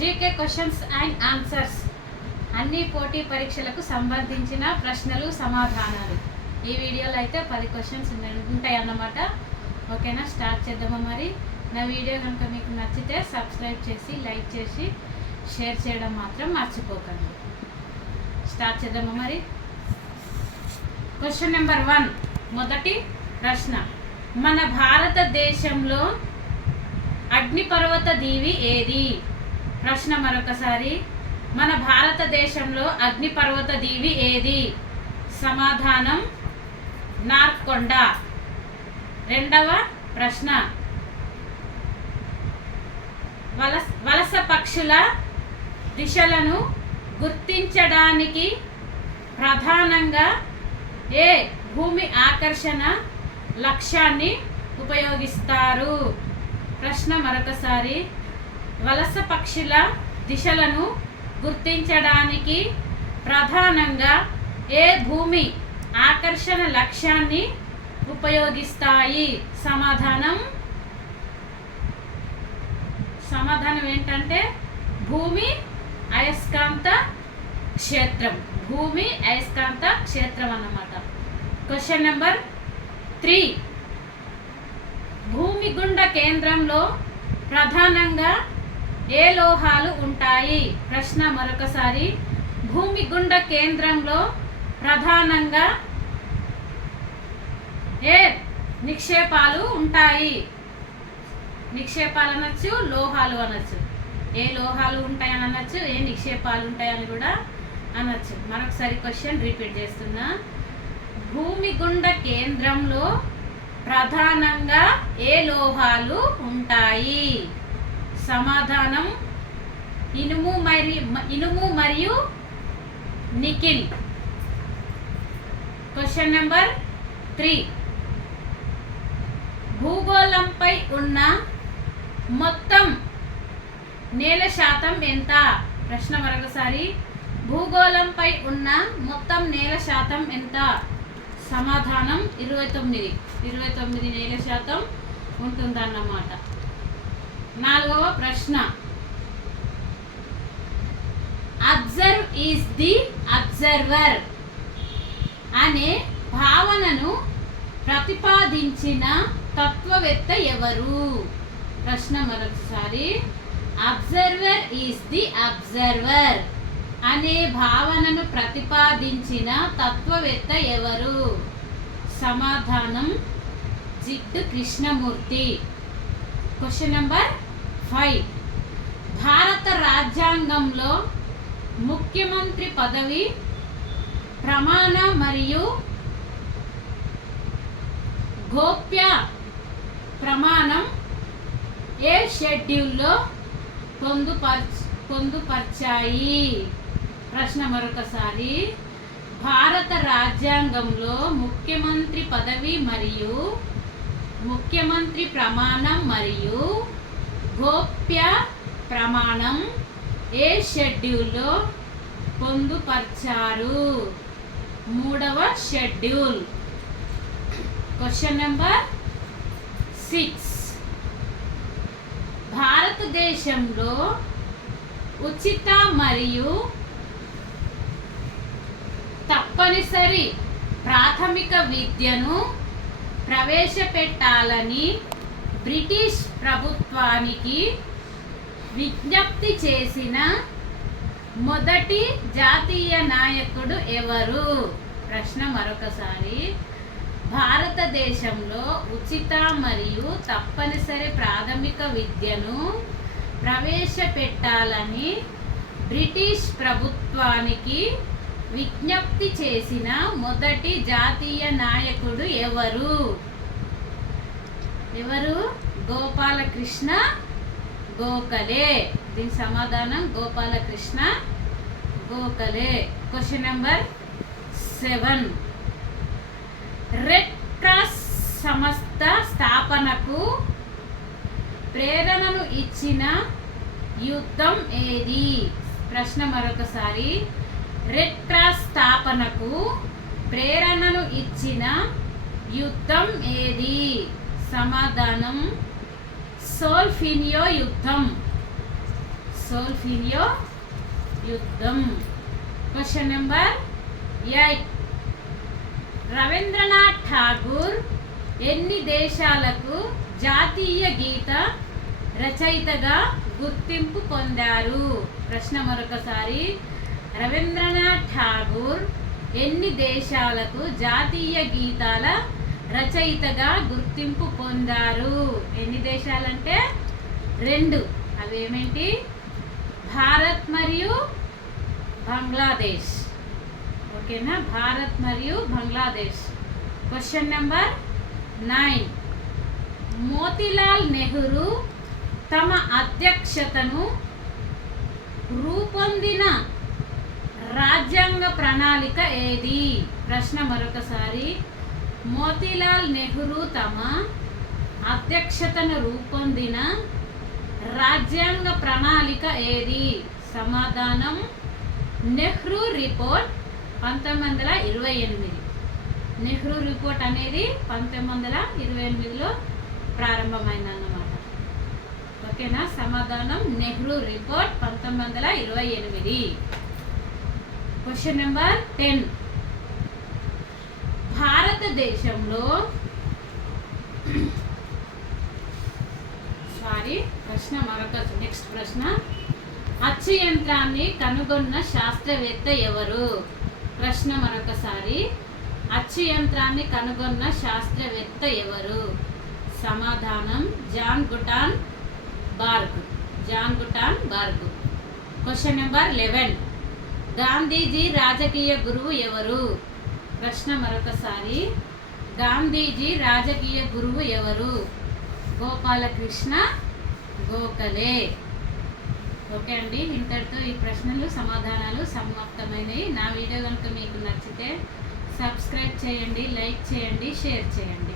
GK questions and answers అన్ని పోటీ పరీక్షలకు సంబంధించిన ప్రశ్నలు సమాధానాలు. ఈ వీడియోలో అయితే 10 క్వశ్చన్స్ ఉంటాయి అన్నమాట. ఓకేనా, స్టార్ట్ చేద్దామా? మరి నా వీడియో కనుక మీకు నచ్చితే సబ్స్క్రైబ్ చేసి లైక్ చేసి షేర్ చేయడం మాత్రం మర్చిపోకండి. స్టార్ట్ చేద్దామా? మరి క్వశ్చన్ నెంబర్ 1, మొదటి ప్రశ్న. మన భారతదేశంలో అగ్నిపర్వత దీవి ఏది? ప్రశ్న మరొకసారి, మన భారతదేశంలో అగ్నిపర్వత దీవి ఏది? సమాధానం నార్కొండ. రెండవ ప్రశ్న. వలస పక్షుల దిశలను గుర్తించడానికి ప్రధానంగా ఏ భూమి ఆకర్షణ లక్ష్యాన్ని ఉపయోగిస్తారు? ప్రశ్న మరొకసారి, వలస పక్షుల దిశలను గుర్తించడానికి ప్రధానంగా ఏ భూమి ఆకర్షణ లక్ష్యాన్ని ఉపయోగిస్తాయి? సమాధానం ఏంటంటే భూమి అయస్కాంత క్షేత్రం. భూమి అయస్కాంత క్షేత్రం అన్నమాట. క్వశ్చన్ నెంబర్ 3, భూమి గుండ కేంద్రంలో ప్రధానంగా ఏ లోహాలు ఉంటాయి? ప్రశ్న మరొకసారి, భూమి గుండ కేంద్రంలో ప్రధానంగా ఏ నిక్షేపాలు ఉంటాయి? నిక్షేపాలు అనొచ్చు, లోహాలు అనొచ్చు. ఏ లోహాలు ఉంటాయని అనొచ్చు, ఏ నిక్షేపాలు ఉంటాయని కూడా అనొచ్చు. మరొకసారి క్వశ్చన్ రిపీట్ చేస్తున్నా. భూమి గుండ కేంద్రంలో ప్రధానంగా ఏ లోహాలు ఉంటాయి? సమాధానం ఇనుము మరియు నికిల్. క్వశ్చన్ నెంబర్ 3, భూగోళంపై ఉన్న మొత్తం నేల శాతం ఎంత? ప్రశ్న మరొకసారి, భూగోళంపై ఉన్న మొత్తం నేల శాతం ఎంత? సమాధానం 29 నేల శాతం ఉంటుందన్నమాట. 4వ ప్రశ్న. అబ్జర్వ్ ఈజ్ ది అబ్జర్వర్ అనే భావనను ప్రతిపాదించిన తత్వవేత్త ఎవరు? ప్రశ్న మరొకసారి, అబ్జర్వర్ ఈజ్ ది అబ్జర్వర్ అనే భావనను ప్రతిపాదించిన తత్వవేత్త ఎవరు? సమాధానం జిడ్డు కృష్ణమూర్తి. క్వశ్చన్ నెంబర్ 5, భారత రాజ్యాంగంలో ముఖ్యమంత్రి పదవి ప్రమాణ మరియు గోప్య ప్రమాణం ఏ షెడ్యూల్లో పొందుపర్చాయి? ప్రశ్న మరొకసారి, భారత రాజ్యాంగంలో ముఖ్యమంత్రి పదవి మరియు ముఖ్యమంత్రి ప్రమాణం మరియు గోప్య ప్రమాణం ఏ షెడ్యూల్లో పొందుపర్చారు? 3వ షెడ్యూల్. క్వశ్చన్ నెంబర్ 6, భారతదేశంలో ఉచిత మరియు తప్పనిసరి ప్రాథమిక విద్యను ప్రవేశపెట్టాలని బ్రిటిష్ ప్రభుత్వానికి విజ్ఞప్తి చేసిన మొదటి జాతీయ నాయకుడు ఎవరు? ప్రశ్న మరొకసారి, భారతదేశంలో ఉచిత మరియు తప్పనిసరి ప్రాథమిక విద్యను ప్రవేశపెట్టాలని బ్రిటిష్ ప్రభుత్వానికి విజ్ఞప్తి చేసిన మొదటి జాతీయ నాయకుడు ఎవరు? గోపాలకృష్ణ గోఖలే. దీని సమాధానం Gopalakrishna Gokhale. Question number 7, red cross సంస్థ స్థాపనకు ప్రేరణను ఇచ్చిన యుద్ధం ఏది? ప్రశ్న మరొకసారి, రెడ్ క్రాస్ స్థాపనకు ప్రేరణను ఇచ్చిన యుద్ధం ఏది? సమాధానం సోల్ఫినియో యుద్ధం. సోల్ఫీనియో యుద్ధం. Question number 8. రవీంద్రనాథ్ ఠాగూర్ ఎన్ని దేశాలకు జాతీయ గీత రచయితగా గుర్తింపు పొందారు? ప్రశ్న మరొకసారి. రవీంద్రనాథ్ ఠాగూర్ ఎన్ని దేశాలకు జాతీయ గీతాల రచయితగా గుర్తింపు పొందారు? ఎన్ని దేశాలంటే 2. అవి ఏమేంటి? భారత్ మరియు బంగ్లాదేశ్. ఓకేనా? భారత్ మరియు బంగ్లాదేశ్. Question number 9. మోతీలాల్ నెహ్రూ తమ అధ్యక్షతను రూపొందిన రాజ్యాంగ ప్రణాళిక ఏది? ప్రశ్న మరొకసారి. మోతీలాల్ నెహ్రూ తమ అధ్యక్షతను రూపొందిన రాజ్యాంగ ప్రణాళిక ఏది? సమాధానం నెహ్రూ రిపోర్ట్ 1928. నెహ్రూ రిపోర్ట్ అనేది 1928లో ప్రారంభమైందన్నమాట. ఓకేనా? సమాధానం నెహ్రూ రిపోర్ట్ 1928. Question number 10. భారతదేశంలో ప్రశ్న మరొక నెక్స్ట్ ప్రశ్న. అచ్చు యంత్రాన్ని కనుగొన్న శాస్త్రవేత్త ఎవరు? ప్రశ్న మరొకసారి. అచ్చు యంత్రాన్ని కనుగొన్న శాస్త్రవేత్త ఎవరు? సమాధానం John Gutenberg. John Gutenberg. Question number 11. Gandhiji రాజకీయ గురువు ఎవరు? ప్రశ్న మరొకసారి. గాంధీజీ రాజకీయ గురువు ఎవరు? గోపాలకృష్ణ గోఖలే. ఓకే అండి, ఇంతటితో ఈ ప్రశ్నలు సమాధానాలు సమాప్తమైనవి. నా వీడియో కనుక మీకు నచ్చితే సబ్స్క్రైబ్ చేయండి, లైక్ చేయండి, షేర్ చేయండి.